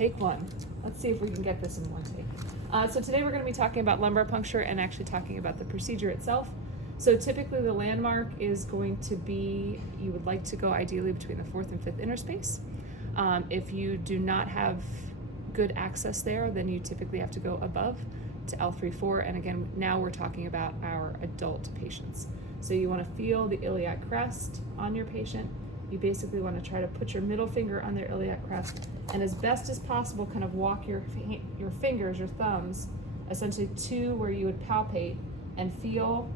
take one. Let's see if we can get this in one take. So today we're going to be talking about lumbar puncture and actually talking about the procedure itself. So typically the landmark is going to be, you would like to go ideally between the 4th and 5th interspace. If you do not have good access there, then you typically have to go above to L3-4. And again, now we're talking about our adult patients. So you want to feel the iliac crest on your patient. You basically want to try to put your middle finger on their iliac crest and as best as possible kind of walk your fingers, your thumbs, essentially to where you would palpate and feel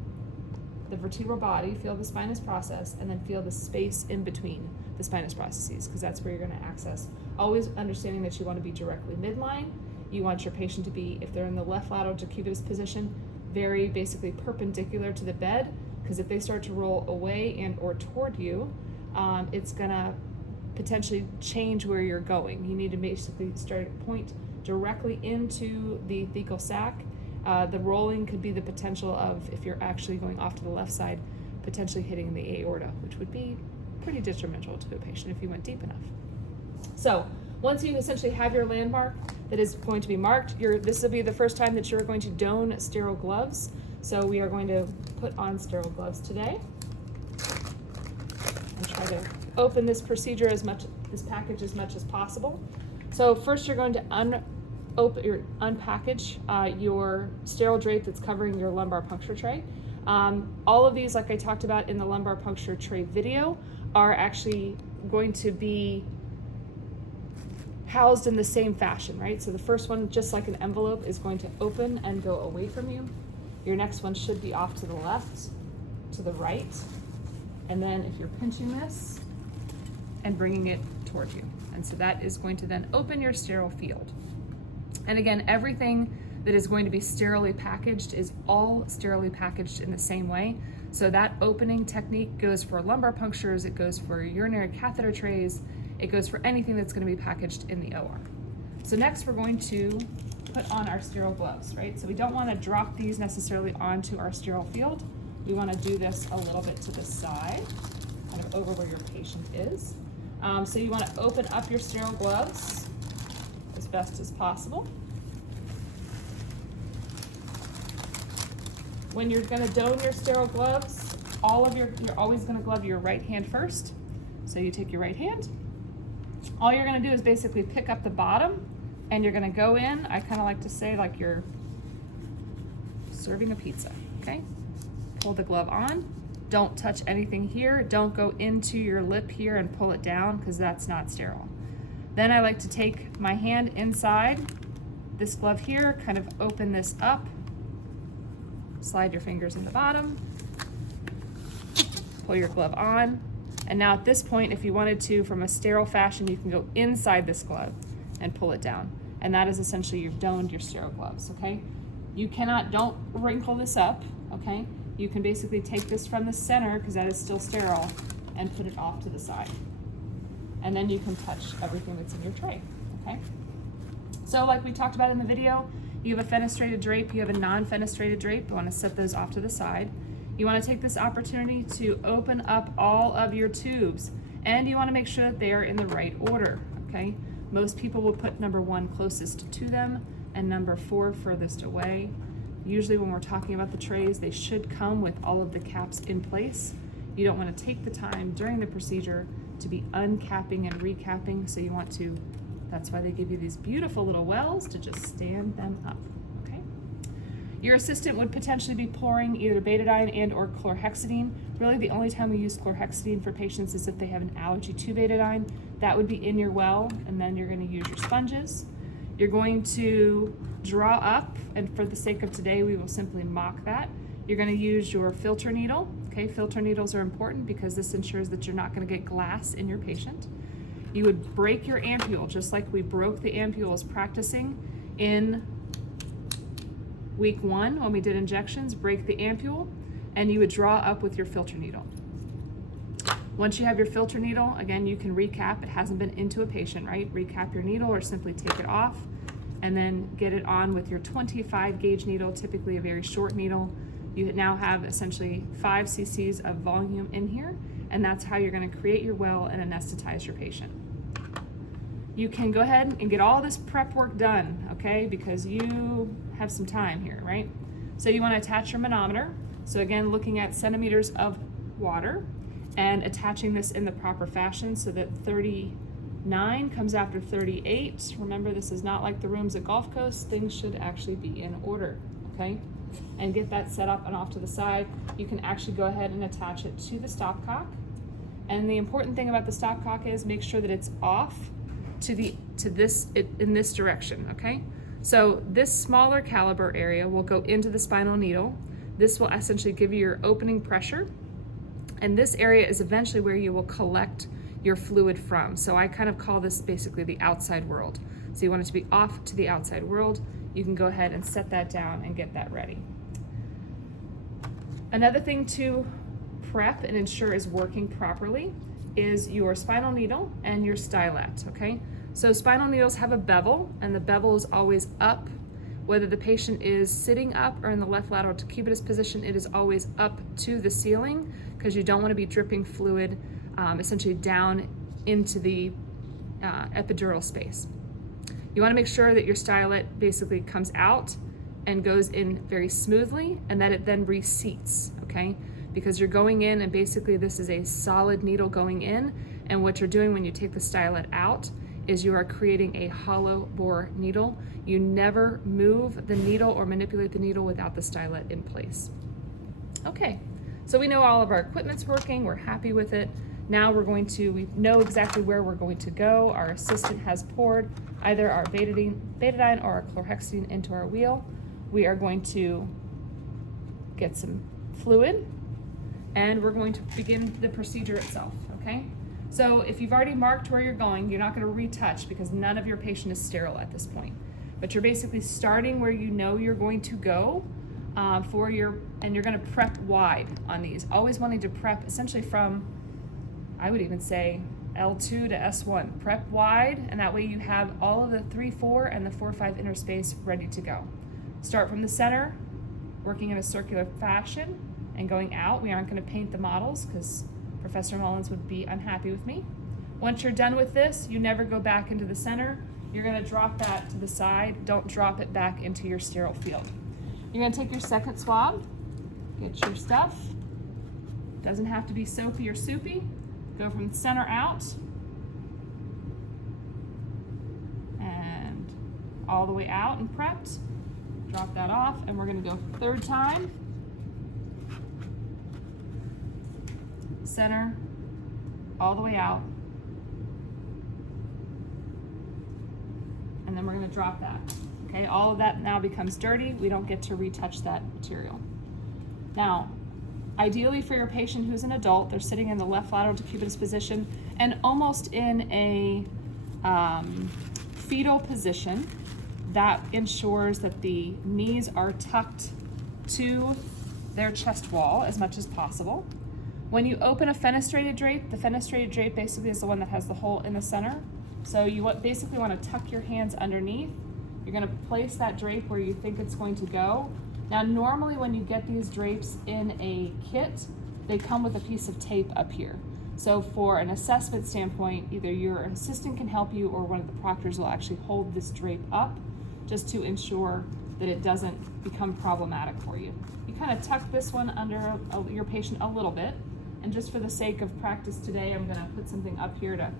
the vertebral body, feel the spinous process, and then feel the space in between the spinous processes, because that's where you're going to access. Always understanding that you want to be directly midline. You want your patient to be, if they're in the left lateral decubitus position, very basically perpendicular to the bed, because if they start to roll away and or toward you, it's going to potentially change where you're going. You need to basically start to point directly into the thecal sac. The rolling could be the potential of, if you're actually going off to the left side, potentially hitting the aorta, which would be pretty detrimental to a patient if you went deep enough. So once you essentially have your landmark that is going to be marked, this will be the first time that you're going to don sterile gloves. So we are going to put on sterile gloves today and try to open this procedure this package as much as possible. So first you're going to unpackage your sterile drape that's covering your lumbar puncture tray. All of these, like I talked about in the lumbar puncture tray video, are actually going to be housed in the same fashion, right? So the first one, just like an envelope, is going to open and go away from you. Your next one should be off to the left, to the right, and then if you're pinching this and bringing it towards you. And so that is going to then open your sterile field. And again, everything that is going to be sterilely packaged is all sterilely packaged in the same way. So that opening technique goes for lumbar punctures, it goes for urinary catheter trays, it goes for anything that's going to be packaged in the OR. So next we're going to put on our sterile gloves, right? So we don't want to drop these necessarily onto our sterile field. We want to do this a little bit to the side, kind of over where your patient is. So you want to open up your sterile gloves as best as possible. When you're going to don your sterile gloves, you're always going to glove your right hand first. So you take your right hand. All you're going to do is basically pick up the bottom and you're going to go in. I kind of like to say like you're serving a pizza, okay? Pull the glove on. Don't touch anything here. Don't go into your lip here and pull it down, because that's not sterile. Then I like to take my hand inside this glove here, kind of open this up, slide your fingers in the bottom, pull your glove on, and now at this point, if you wanted to, from a sterile fashion, you can go inside this glove and pull it down. And that is essentially, you've doned your sterile gloves, okay? Don't wrinkle this up, okay? You can basically take this from the center, because that is still sterile, and put it off to the side. And then you can touch everything that's in your tray, okay? So like we talked about in the video, you have a fenestrated drape, you have a non-fenestrated drape. You want to set those off to the side. You want to take this opportunity to open up all of your tubes, and you want to make sure that they are in the right order, okay? Most people will put number 1 closest to them and number 4 furthest away. Usually when we're talking about the trays, they should come with all of the caps in place. You don't want to take the time during the procedure to be uncapping and recapping, so you want to, that's why they give you these beautiful little wells to just stand them up, okay? Your assistant would potentially be pouring either betadine and or chlorhexidine. Really the only time we use chlorhexidine for patients is if they have an allergy to betadine. That would be in your well, and then you're going to use your sponges. You're going to draw up, and for the sake of today, we will simply mock that. You're going to use your filter needle. Okay, filter needles are important because this ensures that you're not going to get glass in your patient. You would break your ampule, just like we broke the ampules practicing in week 1 when we did injections. Break the ampule, and you would draw up with your filter needle. Once you have your filter needle, again, you can recap. It hasn't been into a patient, right? Recap your needle or simply take it off and then get it on with your 25 gauge needle, typically a very short needle. You now have essentially 5 cc's of volume in here, and that's how you're going to create your well and anesthetize your patient. you can go ahead and get all this prep work done, okay? Because you have some time here, right? So you want to attach your manometer. So again, looking at centimeters of water and attaching this in the proper fashion so that 39 comes after 38. Remember, this is not like the rooms at Gulf Coast. Things should actually be in order, okay? And get that set up and off to the side. You can actually go ahead and attach it to the stopcock. And the important thing about the stopcock is make sure that it's off in this direction, okay? So this smaller caliber area will go into the spinal needle. This will essentially give you your opening pressure. And this area is eventually where you will collect your fluid from. So I kind of call this basically the outside world. So you want it to be off to the outside world. You can go ahead and set that down and get that ready. Another thing to prep and ensure is working properly is your spinal needle and your stylet, okay? So spinal needles have a bevel, and the bevel is always up. Whether the patient is sitting up or in the left lateral decubitus position, it is always up to the ceiling because you don't want to be dripping fluid essentially down into the epidural space. You want to make sure that your stylet basically comes out and goes in very smoothly and that it then reseats, okay? Because you're going in and basically this is a solid needle going in, and what you're doing when you take the stylet out is you are creating a hollow bore needle. You never move the needle or manipulate the needle without the stylet in place. Okay, so we know all of our equipment's working, we're happy with it. Now we know exactly where we're going to go. Our assistant has poured either our betadine or our chlorhexidine into our wheel. We are going to get some fluid and we're going to begin the procedure itself, okay? So if you've already marked where you're going, you're not going to retouch because none of your patient is sterile at this point. But you're basically starting where you know you're going to go and you're going to prep wide on these. Always wanting to prep essentially from, I would even say L2 to S1. Prep wide, and that way you have all of the 3-4 and the 4-5 interspace ready to go. Start from the center, working in a circular fashion and going out. We aren't going to paint the models because Professor Mullins would be unhappy with me. Once you're done with this, you never go back into the center. You're going to drop that to the side. Don't drop it back into your sterile field. You're going to take your second swab, get your stuff. Doesn't have to be soapy or soupy. Go from the center out and all the way out and prepped. Drop that off, and we're going to go third time. Center, all the way out. And then we're going to drop that. Okay, all of that now becomes dirty. We don't get to retouch that material. Now, ideally for your patient who's an adult, they're sitting in the left lateral decubitus position and almost in a fetal position. That ensures that the knees are tucked to their chest wall as much as possible. When you open a fenestrated drape, the fenestrated drape basically is the one that has the hole in the center. So you basically want to tuck your hands underneath. You're going to place that drape where you think it's going to go. Now, normally when you get these drapes in a kit, they come with a piece of tape up here. So for an assessment standpoint, either your assistant can help you or one of the proctors will actually hold this drape up just to ensure that it doesn't become problematic for you. You kind of tuck this one under your patient a little bit, and just for the sake of practice today, I'm going to put something up here to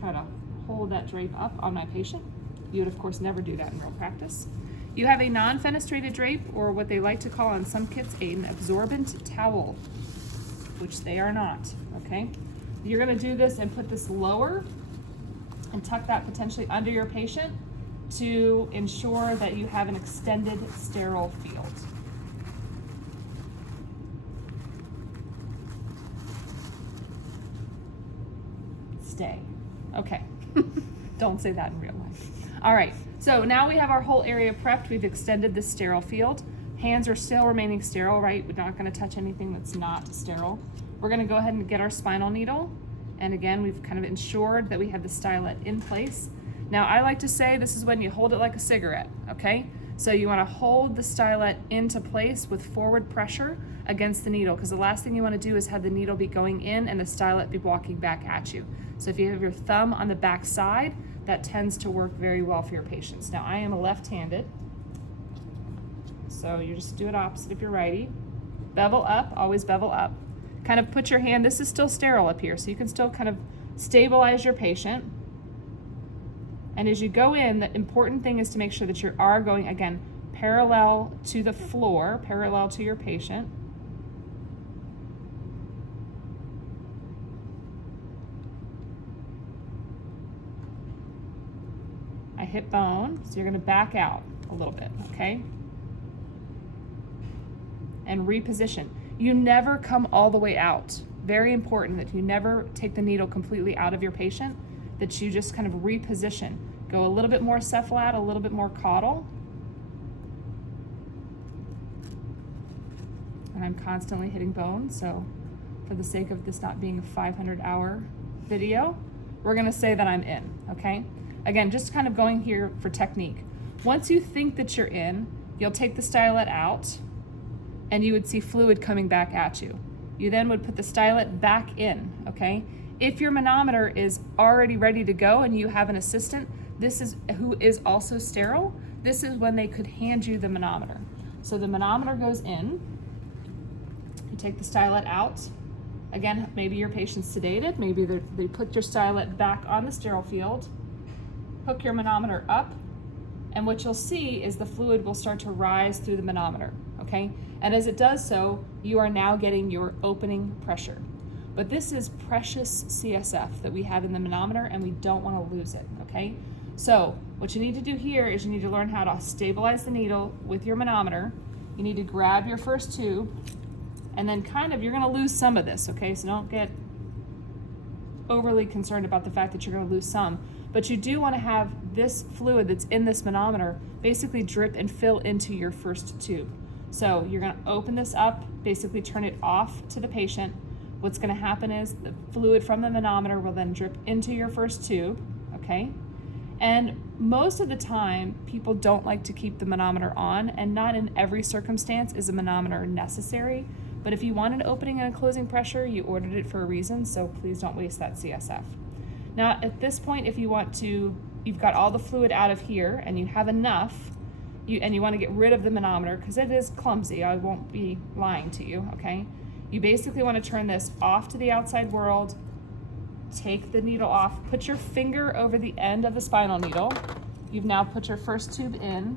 try to hold that drape up on my patient. You would, of course, never do that in real practice. You have a non-fenestrated drape, or what they like to call on some kits an absorbent towel, which they are not, okay? You're going to do this and put this lower and tuck that potentially under your patient to ensure that you have an extended sterile field. Stay. Okay. Don't say that in real life. All right. So now we have our whole area prepped. We've extended the sterile field. Hands are still remaining sterile, right? We're not going to touch anything that's not sterile. We're going to go ahead and get our spinal needle. And again, we've kind of ensured that we have the stylet in place. Now, I like to say this is when you hold it like a cigarette, okay? So you want to hold the stylet into place with forward pressure against the needle, because the last thing you want to do is have the needle be going in and the stylet be walking back at you. So if you have your thumb on the back side, that tends to work very well for your patients. Now I am left-handed, so you just do it opposite if you're righty. Bevel up, always bevel up. Kind of put your hand, this is still sterile up here, so you can still kind of stabilize your patient. And as you go in, the important thing is to make sure that you are going, again, parallel to the floor, parallel to your patient. I hit bone, so you're gonna back out a little bit, okay? And reposition. You never come all the way out. Very important that you never take the needle completely out of your patient, that you just kind of reposition. Go a little bit more cephalad, a little bit more caudal. And I'm constantly hitting bone, so for the sake of this not being a 500-hour video, we're gonna say that I'm in, okay? Again, just kind of going here for technique. Once you think that you're in, you'll take the stylet out and you would see fluid coming back at you. You then would put the stylet back in, okay? If your manometer is already ready to go and you have an assistant, who is also sterile, this is when they could hand you the manometer. So the manometer goes in, you take the stylet out. Again, maybe your patient's sedated, maybe they put your stylet back on the sterile field, hook your manometer up, and what you'll see is the fluid will start to rise through the manometer, okay? And as it does so, you are now getting your opening pressure. But this is precious CSF that we have in the manometer, and we don't want to lose it, okay? So what you need to do here is you need to learn how to stabilize the needle with your manometer. You need to grab your first tube, and then you're gonna lose some of this, okay? So don't get overly concerned about the fact that you're gonna lose some, but you do wanna have this fluid that's in this manometer basically drip and fill into your first tube. So you're gonna open this up, basically turn it off to the patient. What's gonna happen is the fluid from the manometer will then drip into your first tube, okay? And most of the time, people don't like to keep the manometer on, and not in every circumstance is a manometer necessary. But if you want an opening and a closing pressure, you ordered it for a reason, so please don't waste that CSF. Now, at this point, if you want to, you've got all the fluid out of here and you have enough, and you want to get rid of the manometer, because it is clumsy, I won't be lying to you, okay? You basically want to turn this off to the outside world, take the needle off, put your finger over the end of the spinal needle. You've now put your first tube in,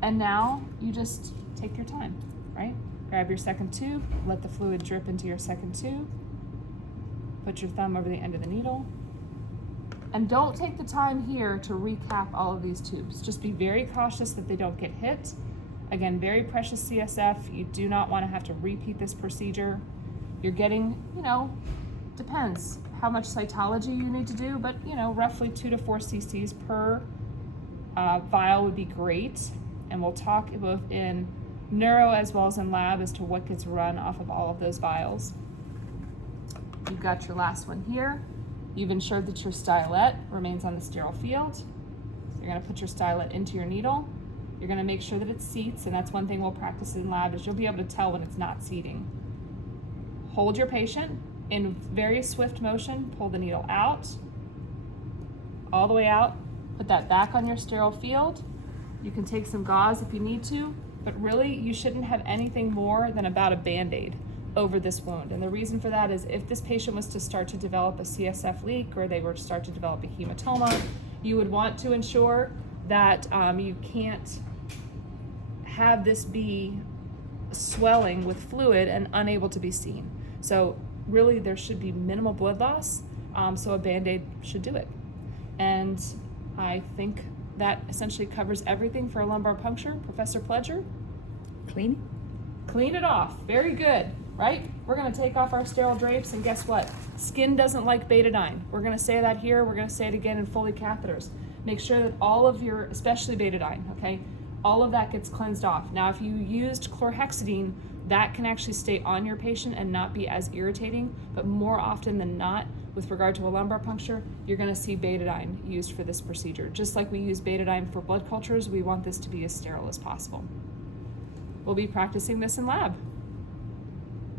and now you just take your time, right? Grab your second tube, let the fluid drip into your second tube, put your thumb over the end of the needle, and don't take the time here to recap all of these tubes. Just be very cautious that they don't get hit. Again, very precious CSF. You do not want to have to repeat this procedure. You're getting, depends how much cytology you need to do, but roughly 2 to 4 cc's per vial would be great. And we'll talk both in neuro as well as in lab as to what gets run off of all of those vials. You've got your last one here. You've ensured that your stylet remains on the sterile field. So you're gonna put your stylet into your needle. You're gonna make sure that it seats, and that's one thing we'll practice in lab is you'll be able to tell when it's not seating. Hold your patient in very swift motion, pull the needle out, all the way out, put that back on your sterile field. You can take some gauze if you need to, but really you shouldn't have anything more than about a Band-Aid over this wound. And the reason for that is if this patient was to start to develop a CSF leak or they were to start to develop a hematoma, you would want to ensure that you can't have this be swelling with fluid and unable to be seen. So really there should be minimal blood loss, so a Band-Aid should do it. And I think that essentially covers everything for a lumbar puncture. Professor Pledger? Clean it off, very good, right? We're gonna take off our sterile drapes, and guess what? Skin doesn't like betadine. We're gonna say that here, we're gonna say it again in Foley catheters. Make sure that all of your, especially betadine, okay? All of that gets cleansed off. Now, if you used chlorhexidine, That can actually stay on your patient and not be as irritating, but more often than not, with regard to a lumbar puncture, you're going to see betadine used for this procedure. Just like we use betadine for blood cultures, we want this to be as sterile as possible. We'll be practicing this in lab.